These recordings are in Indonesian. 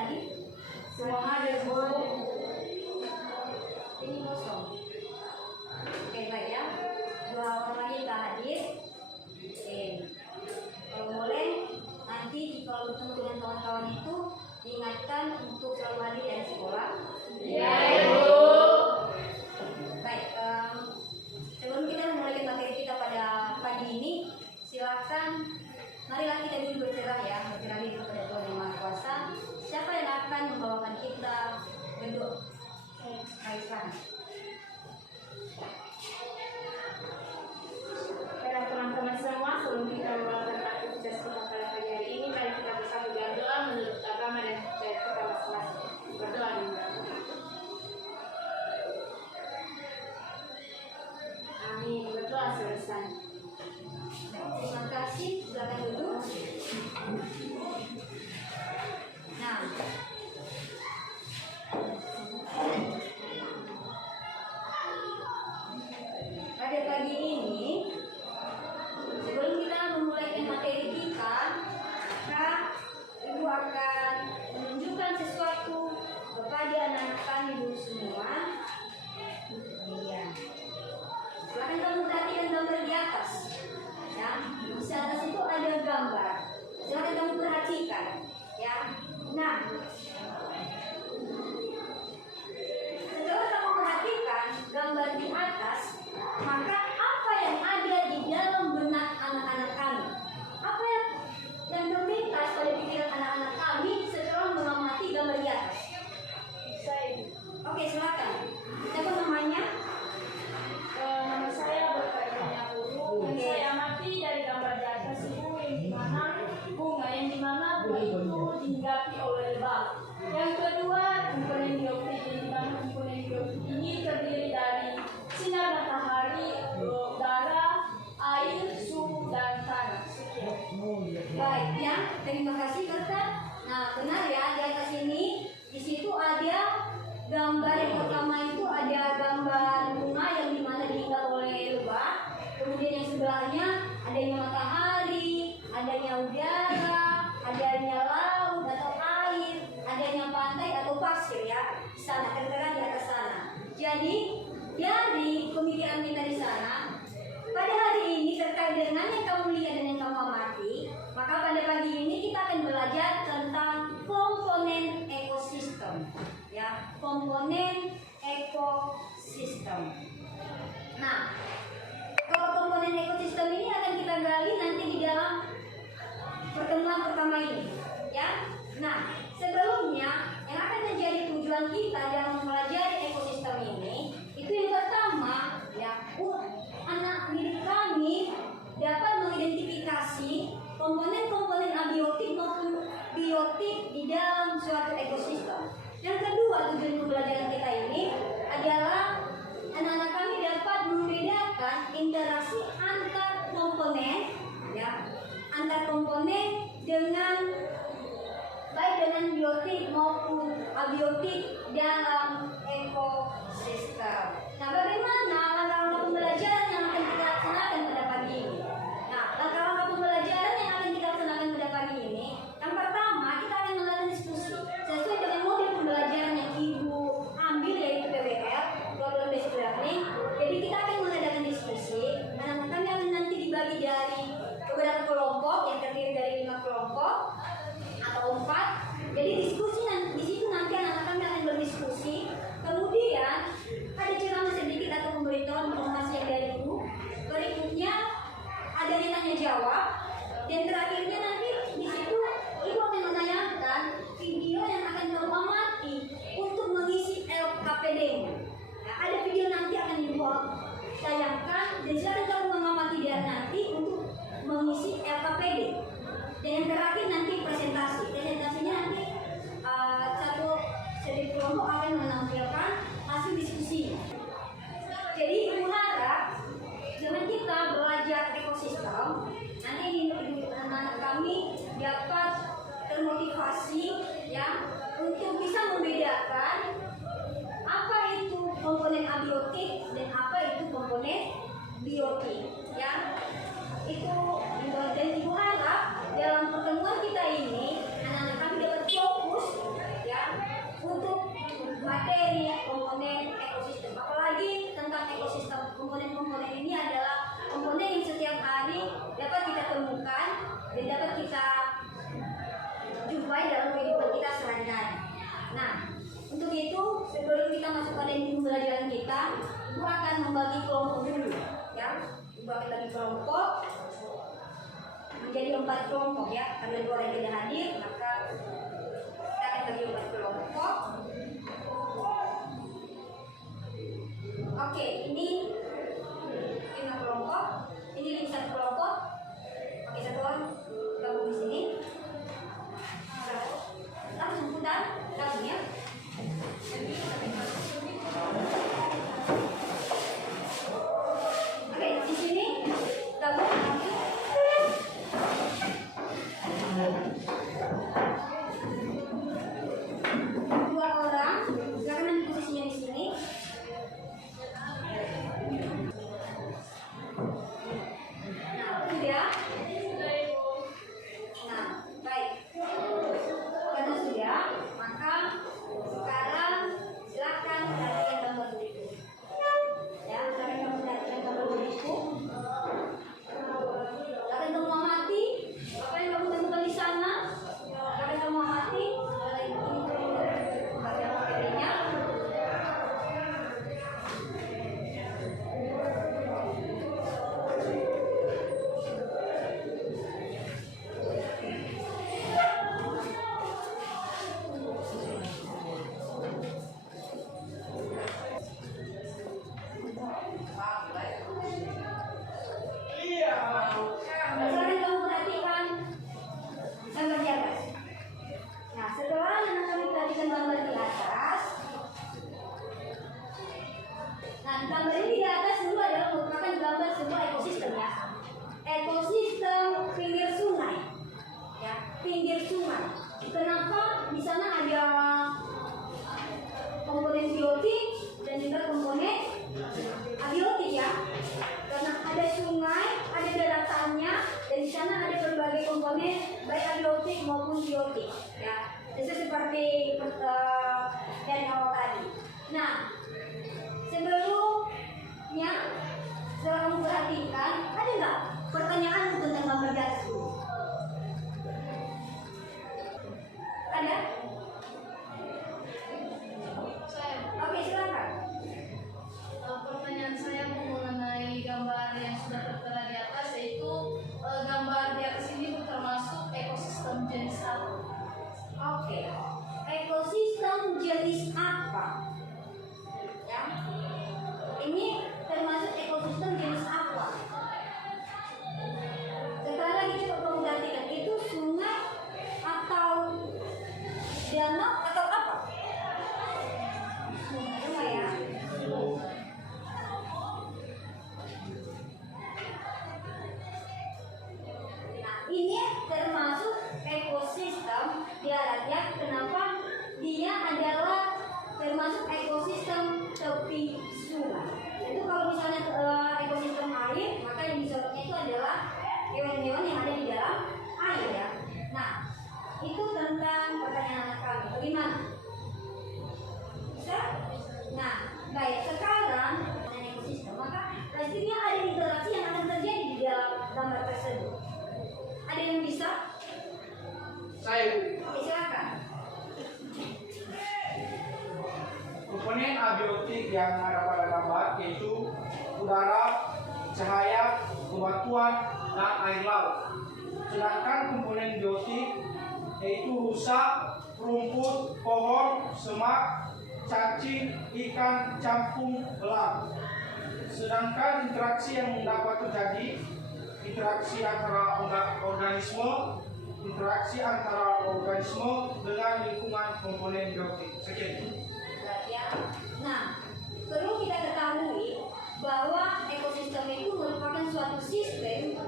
tadi? Semua ada semua. Ini kosong. Oke, baik ya. 2 orang lagi tak hadir. Oke. Kalau boleh nanti kalau bertemu dengan kawan-kawan itu diingatkan untuk selalu hadir dari sekolah. Iya, Ibu. Baik, sebelum kita memulai materi kita pada pagi ini, silakan marilah kita dulu berserah ya, berserah diri kepada Tuhan Yang Maha Kuasa. Siapa yang akan membawakan kita bentuk kaisan? Pada teman-teman semua, sebelum kita melakukan aktivitas kita pada pagi hari ini, mari kita bersama berdoa menurut agama dan percaya kita masing-masing. Berdoa dulu. Amin. Berdoa selesai. Terima kasih, silakan duduk. Nah, pada pagi ini, sebelum kita memulai materi kita, maka Ibu akan menunjukkan sesuatu kepada anak kami dulu semua. Iya. Silakan kamu perhatikan gambar di atas. Ya, di atas itu ada gambar. Silakan kamu perhatikan. Ya, nah, setelah kamu perhatikan gambar di atas, maka apa yang ada di dalam benak anak-anak kami? Apa yang terlintas pada pikiran anak-anak kami setelah mengamati gambar di atas? Oke, silakan. Siapa namanya? Nama saya berkaitannya Guru. Yang saya amati dari gambar di atas itu yang dimana bunga itu dihinggapi oleh lebah. Yang kedua, komponen biopik, yang dimana komponen biopik ini terdiri dari sinar matahari, udara, air, suhu, dan tanah. Sekian. Baik ya, terima kasih dokter. Nah, benar ya, di atas ini di situ ada gambar yang pertama itu ada gambar bunga yang dimana dihinggap oleh lebah. Kemudian yang sebelahnya adanya matahari, adanya udara, adanya laut atau air, adanya pantai atau pasir ya. Di sana tertera di atas sana. Jadi dari pemikiran kita di sana, pada hari ini terkait dengan yang kamu lihat dan yang kamu amati, maka pada pagi ini kita akan belajar tentang komponen ekosistem. Ya, komponen ekosistem. Nah, kalau komponen ekosistem ini akan kita gali nanti di dalam pertemuan pertama ini. Ya, nah sebelumnya yang akan menjadi tujuan kita dalam mempelajari ekosistem ini, itu yang pertama, ya, anak didik kami dapat mengidentifikasi komponen-komponen abiotik maupun biotik di dalam suatu ekosistem. Yang kedua, tujuan pembelajaran kita ini adalah anak-anak kami dapat membedakan interaksi antar komponen, ya, antar komponen dengan baik dengan biotik maupun abiotik dalam ekosistem. Nah, bagaimana langkah-langkah pembelajaran yang akan kita laksanakan pada pagi ini? Nah, langkah-langkah pembelajaran yang akan kita laksanakan pada pagi ini, yang pertama kita akan melakukan diskusi sesuai dengan model pembelajaran yang Ibu ambil, yaitu PBL, Problem Based Learning. Jadi kita akan mengadakan diskusi. Anak-anak kami akan nanti dibagi dari beberapa kelompok yang terdiri dari 5 kelompok atau 4. Jadi diskusi di situ nanti anak-anak kami akan berdiskusi. Kemudian ada ceramah sedikit atau pemberitahuan informasi yang dari Ibu. Berikutnya adanya tanya jawab. Dan terakhirnya nanti di situ Ibu akan menayangkan video yang akan kamu amati untuk mengisi LKPD. Nah, ada video nanti akan Ibu tayangkan dan silakan kamu mengamati dia nanti untuk mengisi LKPD. Dan yang terakhir nanti presentasi. Presentasinya nanti setiap kelompok akan menampilkan hasil diskusi. Jadi Ibu harap dengan kita belajar ekosistem, nanti anak-anak kami dapat termotivasi ya untuk bisa membedakan apa itu komponen abiotik dan apa itu komponen biotik ya. Itu dan Ibu harap dalam pertemuan kita ini anak-anak kami dapat fokus Ibu akan bagi kelompok menjadi 4 kelompok ya, karena 2 orang tidak hadir, maka kita akan bagi 4 kelompok. Oke, ini 5 kelompok, ini 1 kelompok. Oke, 1 orang gabung di sini. Langsung putar gabungnya. Oke, di sini gabung langsung. Dua orang, silakan ambil posisinya di sini. Nah, sudah. Nah, baik. Karena sudah, maka sekarang silakan perhatikan gambar berikut. Ya, silakan kamu perhatikan gambar berikut. Silakan kamu amati apa yang kamu temukan di sana. Silakan kamu amati. Baca materinya. Silakan kamu perhatikan gambar di atas. Nah, setelah anak kami perhatikan gambar di atas, nah gambar ini di atas dulu adalah merupakan gambar sebuah ekosistem ya. Ekosistem pinggir sungai, ya pinggir sungai. Kenapa di sana ada komponen biotik dan juga komponen abiotik ya? Karena ada sungai, ada daratannya, dan di sana ada berbagai komponen baik abiotik maupun biotik ya. Itu seperti dari awal tadi. Nah, sebelumnya setelah kamu perhatikan, ada nggak pertanyaan tentang gambar di atas dulu? Ada? Oke, silakan. Pertanyaan saya mengenai gambar yang sudah tertera di atas, yaitu gambar di atas ini termasuk ekosistem jenis apa? Oke, ekosistem jenis apa? Ya, ini termasuk ekosistem jenis apa? Sekali lagi coba kamu perhatikan, itu sungai atau danau atau apa? Sungai ya. Nah, ini termasuk ekosistem dialatnya. Kenapa? Dia adalah termasuk ekosistem tepi sungai. Itu kalau misalnya ekosistem air, maka yang disorotnya itu adalah hewan-hewan yang ada di dalam air ya. Nah, itu tentang pertanyaan anak kami. Bagaimana? Bisa? Nah, baik. Sekarang dengan ekosistem, maka pastinya ada interaksi yang akan terjadi di dalam gambar tersebut. Ada yang bisa? Saya Oke, silakan. komponen abiotik yang ada pada gambar yaitu udara, cahaya, bebatuan, dan air laut. Sedangkan komponen biotik yaitu rusa, rumput, pohon, semak, cacing, ikan, capung, belang. Sedangkan interaksi yang dapat terjadi, interaksi antara organisme dengan lingkungan komponen biotik. Sekian. Ya. Nah, perlu kita ketahui bahwa ekosistem itu merupakan suatu sistem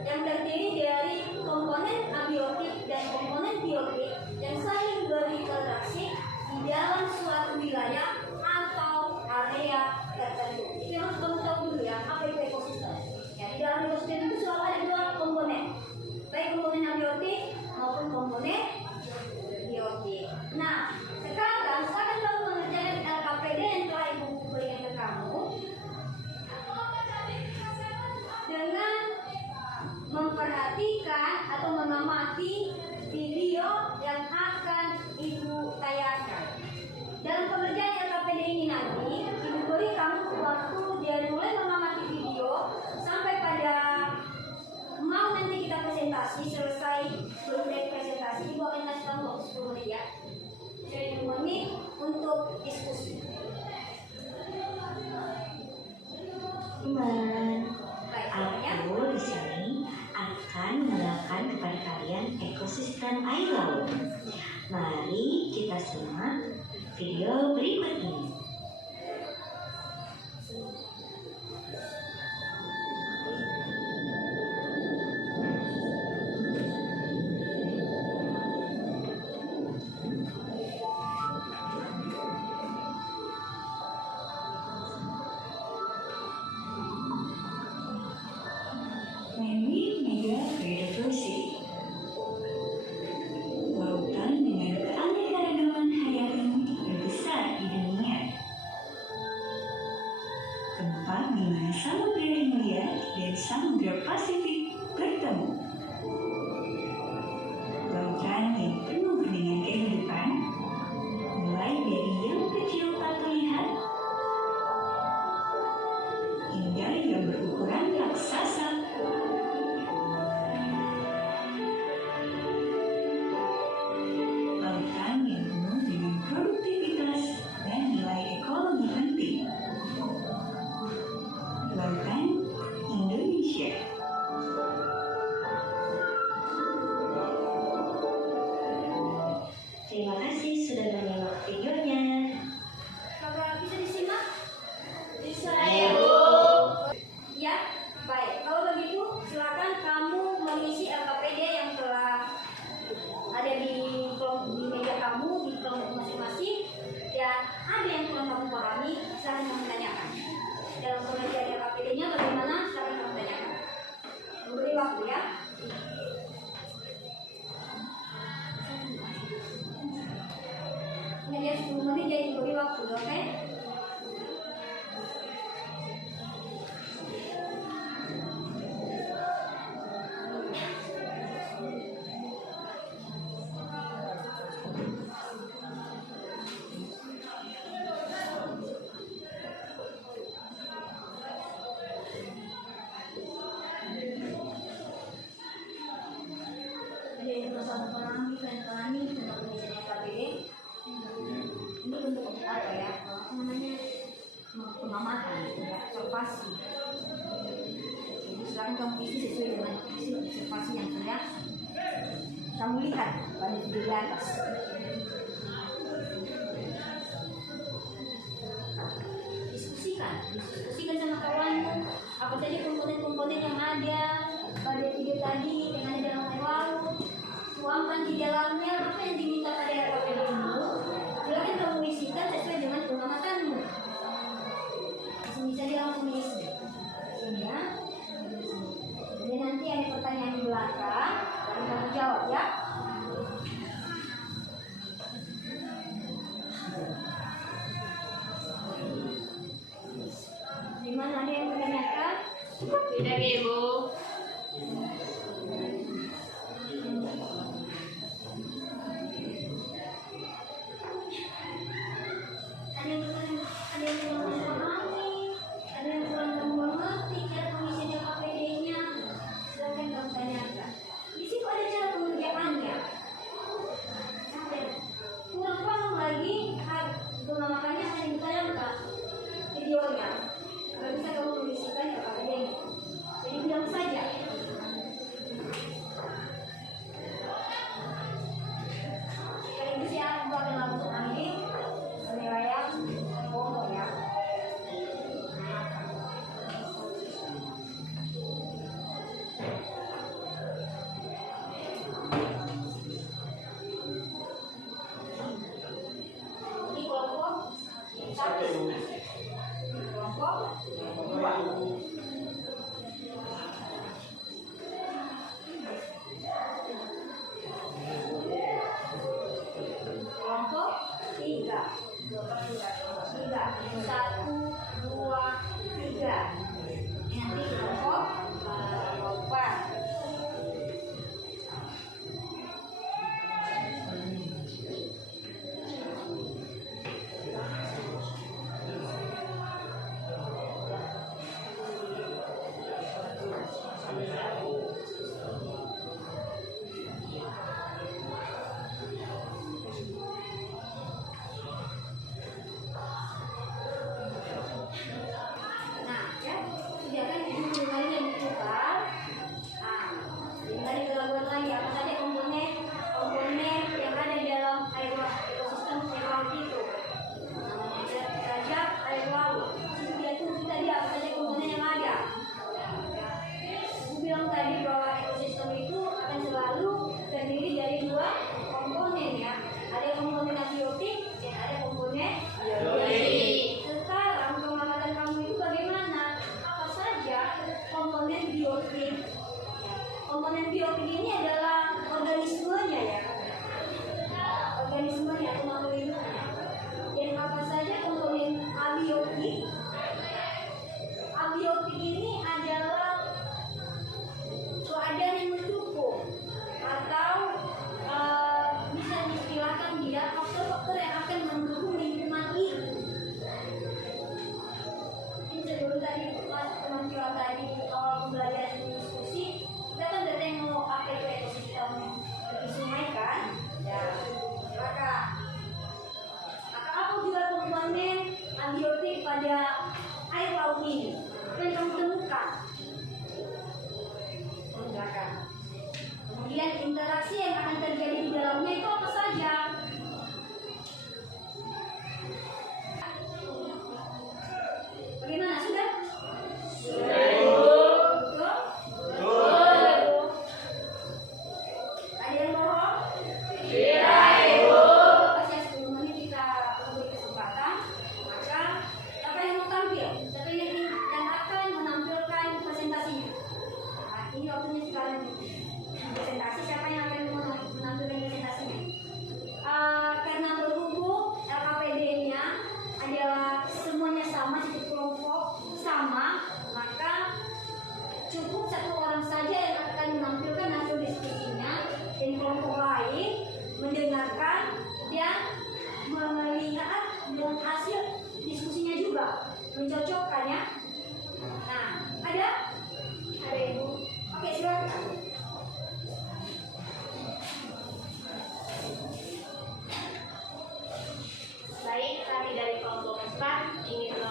yang terdiri dari komponen abiotik dan komponen biotik yang saling berinteraksi di dalam suatu wilayah atau area tertentu. Itu yang harus kamu tahu dulu ya, apa itu ekosistem. Ya, di dalam ekosistem itu selalu ada 2 komponen, baik komponen abiotik maupun komponen biotik. Nah, sekarang kamu mengerjakan LKPD yang telah ibu berikan ke kamu dengan memperhatikan atau mengamati video yang akan ibu tayangkan. Dalam pengerjaan LKPD ini nanti ibu beri kamu waktu dari mulai mengamati presentasi selesai, sebelum dari presentasi ibu akan kasih kamu waktu 10 menit ya. 10 menit untuk diskusi. Teman, Baik, ya. aku di sini akan mengenalkan kepada kalian ekosistem air laut. Mari kita simak video berikut ini. Marine Media Biodiversity. Lautan dengan keanekaragaman hayati terbesar di dunia. Tempat di mana Samudra Hindia dan Samudra Pasifik bertemu. Lautan yang penuh dengan kehidupan, mulai dari yang kecil tak terlihat hingga yang berukuran raksasa. Lautan yang penuh dengan produktivitas dan nilai ekonomi penting. Lautan Indonesia. Terima kasih sudah menyimak videonya. Apakah bisa disimak? Bisa Iya. Ibu. Ya, baik. Kalau begitu, silakan kamu mengisi LKPD yang telah ada di meja kamu, di kelompok masing-masing. Dan ada yang kurang kamu pahami, silakan kamu tanyakan. Dalam pengertian LKPD-nya bagaimana, silakan kamu tanyakan. Memberi waktu ya. Ini dia 10 menit, jadi memberi waktu, oke? Ada yang bersama pengalami tentang pengisian LKPD. Ini untuk apa ya? Apa namanya? Pengamatan, observasi. Jadi silakan kamu isi sesuai dengan isi observasi yang sudah kamu lihat pada video di atas. Diskusikan sama kawanmu apa saja komponen-komponen yang ada pada video tadi yang ada dalam air laut. Tuangkan di dalamnya apa yang diminta pada LKPD itu. Silakan kamu isikan sesuai dengan pengamatanmu. Bisa dia langsung isi. Ya. Jadi nanti ada pertanyaan di belakang, dan kamu jawab ya. Di mana ada yang menanyakan? Tidak Ibu. Ada yang kurang memahami, ada yang kurang kamu mengerti cara pengisian LKPD-nya. Silakan kamu tanyakan. Di situ ada cara pengerjaannya. mencocokkan ya. Nah, ada? Ada Ibu. Oke, silakan. Baik, kami dari kelompok 4 ingin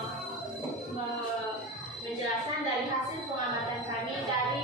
menjelaskan dari hasil pengamatan kami dari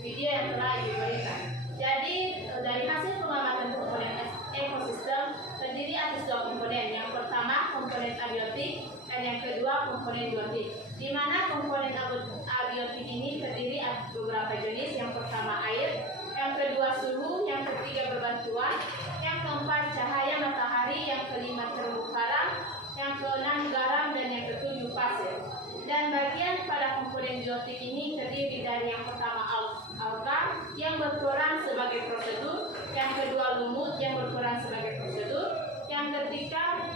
video yang telah diberikan. Jadi dari hasil pengamatan komponen ekosistem terdiri atas 2 komponen. Yang pertama komponen abiotik dan yang kedua komponen biotik. Di mana komponen abiotik ini terdiri atas beberapa jenis. Yang pertama air, yang kedua suhu, yang ketiga berbantuan, yang keempat cahaya matahari, yang kelima terumbu karang, yang keenam garam, dan yang ketujuh pasir. Dan bagian pada komponen biotik ini terdiri dari yang pertama alga yang berperan sebagai prosedur, yang kedua lumut yang berperan sebagai prosedur, yang ketiga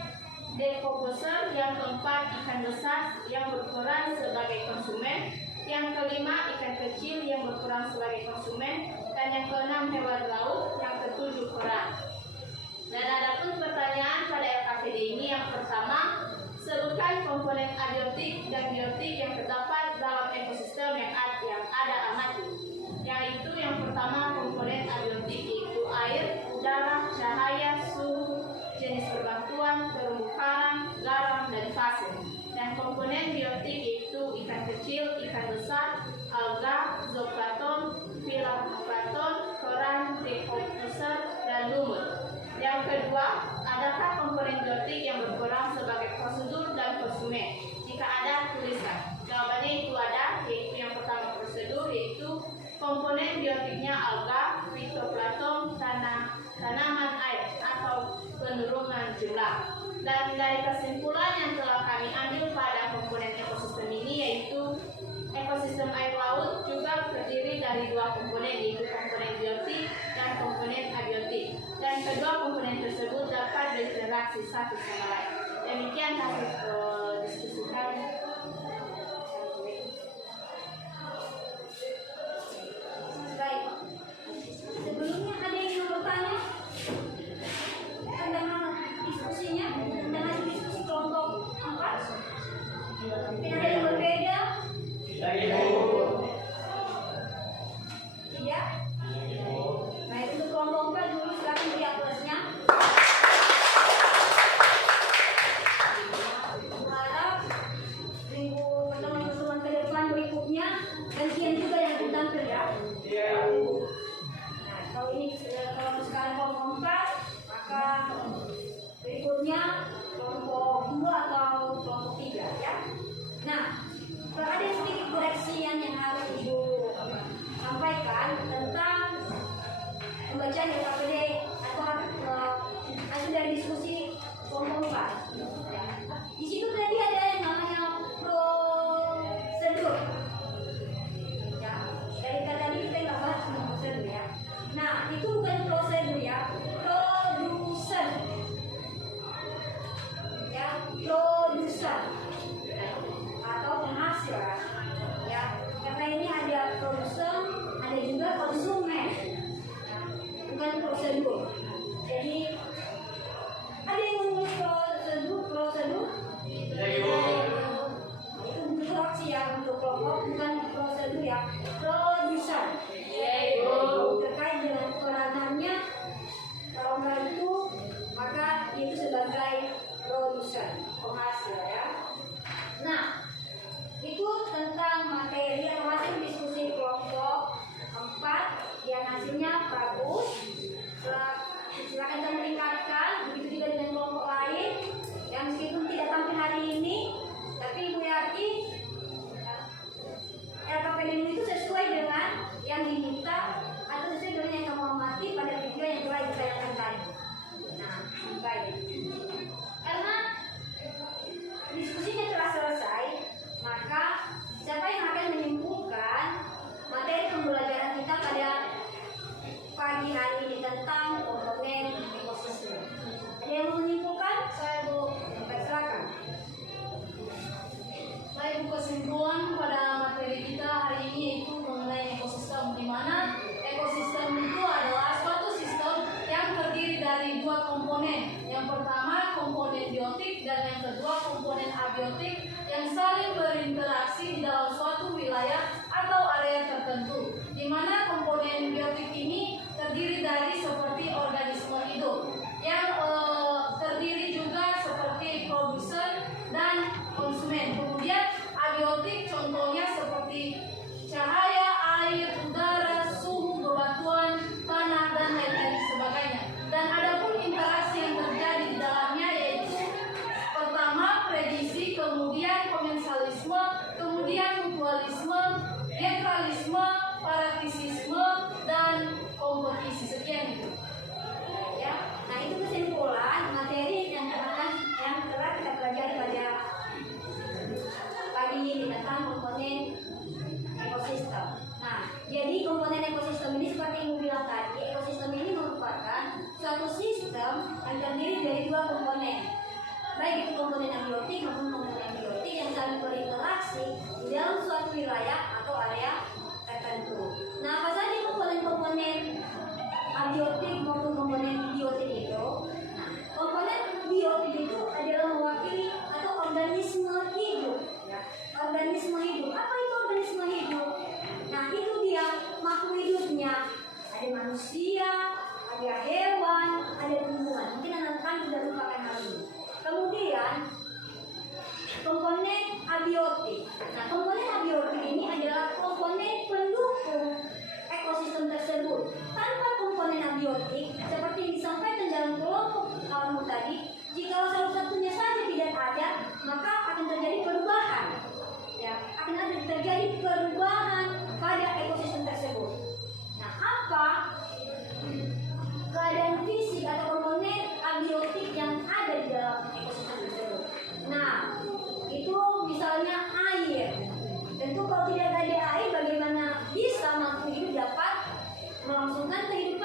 decomposer, yang keempat ikan besar yang berperan sebagai konsumen, yang kelima ikan kecil yang berperan sebagai konsumen, dan yang keenam hewan laut, yang ketujuh kerang. Dan ada pun pertanyaan pada LKPD ini. Yang pertama, sebutkan komponen abiotik dan biotik yang terdapat dalam ekosistem yang ada amati. Yaitu yang pertama komponen abiotik yaitu air, udara, cahaya, suhu, jenis berbantuan, terumbu karang, garam, dan pasir. Dan komponen biotik yaitu ikan kecil, ikan besar, alga, zooplankton, filaplankton, kerang, decomposer, dan lumut. Yang kedua, adakah komponen biotik yang berperan sebagai prosedur dan konsumen? Jika ada, tuliskan. Jawabannya itu ada, yaitu yang pertama prosedur, yaitu komponen biotiknya alga, fitoplankton, tanaman air atau penurunan jumlah. Dan dari kesimpulan yang telah kami ambil pada komponen ekosistem ini, yaitu ekosistem air laut juga terdiri dari 2 komponen, yaitu komponen biotik dan komponen abiotik. Dan kedua komponen tersebut dapat berinteraksi satu sama lain. Demikian hasil diskusi kami. Baik. Sebelumnya ada yang ingin bertanya tentang diskusinya, tentang hasil diskusi kelompok 4? Mungkin ada yang berbeda? Tidak? Baik, untuk kelompok 4 dulu silakan beri aplausnya. Harap teman-teman ke depan berikutnya gantian juga yang akan tampil ya. Nah, kalau sekarang kelompok 4, maka berikutnya kelompok 2 atau kelompok 3 ya. Nah, kalau ada sedikit koreksi yang harus Ibu sampaikan tentang pembacaan LKPD atau hasil dari diskusi kelompok 4. Ya. Di situ tadi ada yang namanya prosedur. Ya, dari tadi kita nggak bahas tentang prosedur ya. Nah, itu bukan prosedur ya, produsen. Ya, produsen atau penghasil ya. Karena ini ada produsen, ada juga konsumen. Bukan prosedur. Jadi ada yang menulis prosedur. Itu untuk fraksi ya, untuk kelompok, bukan prosedur ya. Produsen. Terkait dengan peranannya, kalau nggak itu maka itu sebagai produsen, penghasil ya. Nah, itu tentang materi atau hasil diskusi kelompok 4 yang hasilnya bagus. Silakan kita meningkatkan, begitu juga dengan kelompok lain yang meskipun tidak tampil hari ini, tapi Ibu yakin LKPD itu sesuai dengan yang diminta atau sesuai dengan yang kamu amati pada video yang telah ditayangkan tadi. Nah, baik. Karena diskusinya telah selesai, maka siapa yang akan menyimpulkan materi pembelajaran kita pada pagi hari ini tentang komponen ekosistem? Ada yang mau menyimpulkan? Saya Bu, silakan. Baik, kesimpulan pada materi kita hari ini yaitu mengenai ekosistem, di mana ekosistem itu adalah suatu sistem yang terdiri dari 2 komponen. Yang pertama komponen biotik dan yang kedua komponen abiotik yang komponen abiotik maupun komponen biotik yang saling berinteraksi di dalam suatu wilayah atau area tertentu. Nah, apa saja komponen-komponen abiotik maupun komponen biotik itu? Nah, komponen biotik itu adalah mewakili atau organisme hidup. Ya. Organisme hidup. Apa itu organisme hidup? Nah, itu dia makhluk hidupnya. Ada manusia, ada hewan, ada tumbuhan. Mungkin anak kan sudah lupakan hal ini. Kemudian komponen abiotik. Nah, komponen abiotik ini adalah komponen pendukung ekosistem tersebut. Tanpa komponen abiotik, seperti yang disampaikan dalam kelompok kawanmu tadi, jika salah satunya saja tidak ada, maka akan terjadi perubahan. Ya, akan ada terjadi perubahan pada ekosistem tersebut. Nah, apa keadaan fisik atau komponen abiotik yang ada di dalam ekosistem tersebut? Nah, itu misalnya air. Tentu kalau tidak ada air, bagaimana bisa makhluk hidup dapat melangsungkan kehidupan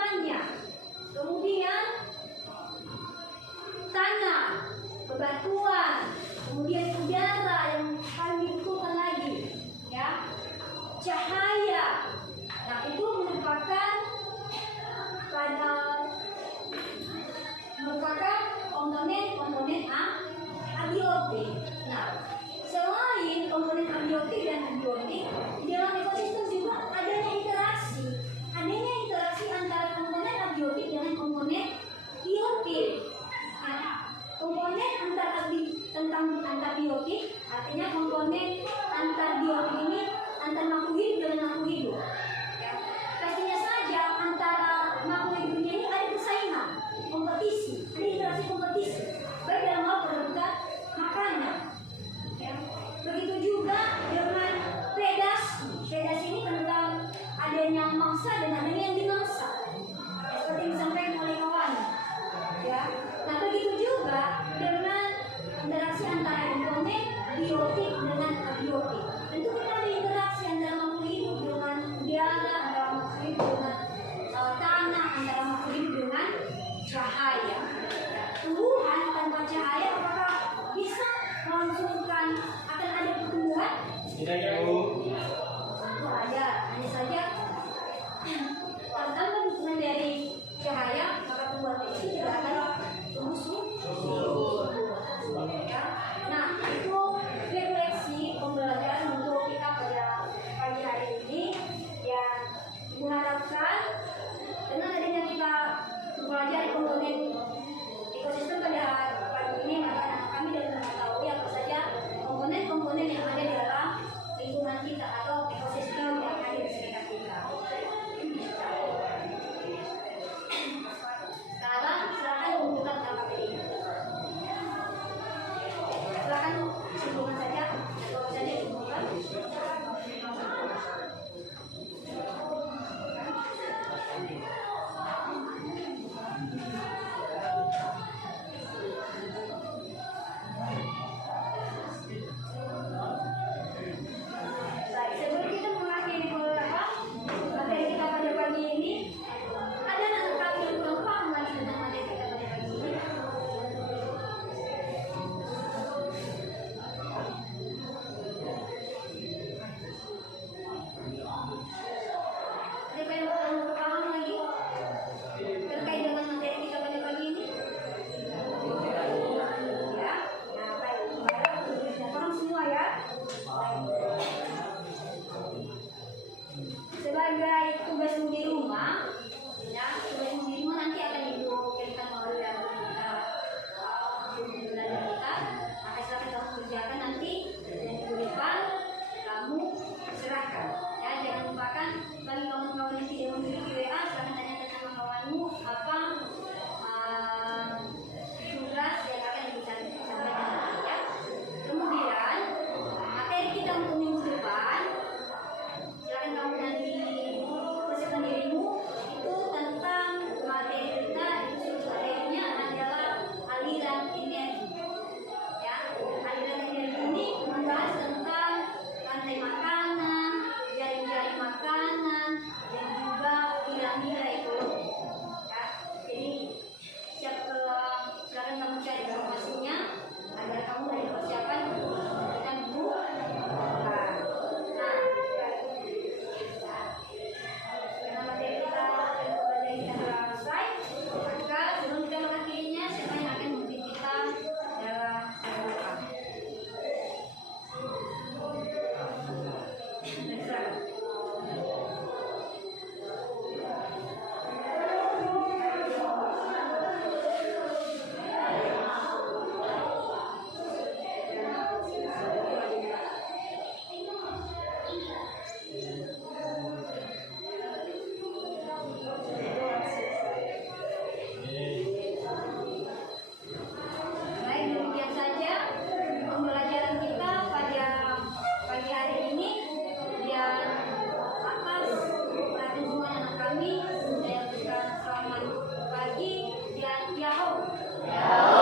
Jauh